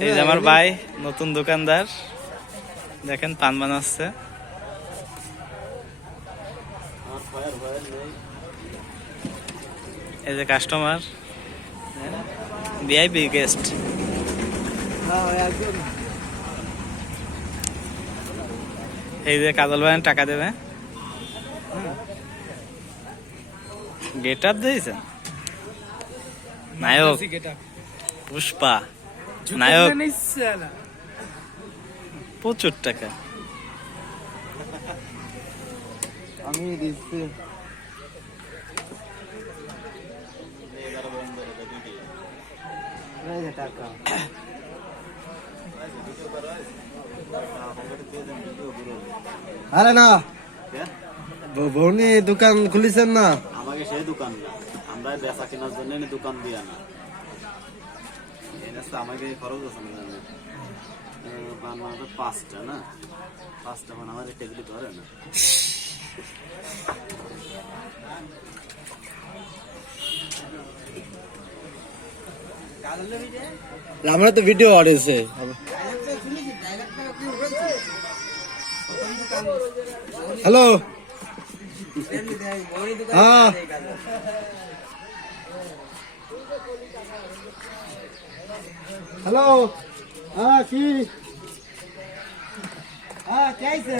এই যে আমার ভাই নতুন দোকানদার, দেখেন পান বানাচ্ছে। এই যে কাস্টমার, ভিআইপি গেস্ট। এই যে কাজল ভাই টাকা দেবে, গেট আপ দিয়েছেন নায়ক পুষ্পা, নায়ক প্রচুর টাকা। আমি দিচ্ছি টাকা। আরে না বৌনি দোকান খুলিছেন না? আমাকে সেই দোকান না, আমরা বেচা কেনার জন্য দোকান দিয়া না, আমাকে খরচ আছে না। পান বানাতে 5টা না, 5টা মানে আমাদের টেবিলে ধরে না। আমরা তো ভিডিও অর্ডারছে। হ্যালো, হ্যাঁ হ্যালো, হ্যাঁ কি, হ্যাঁ কে আইছে?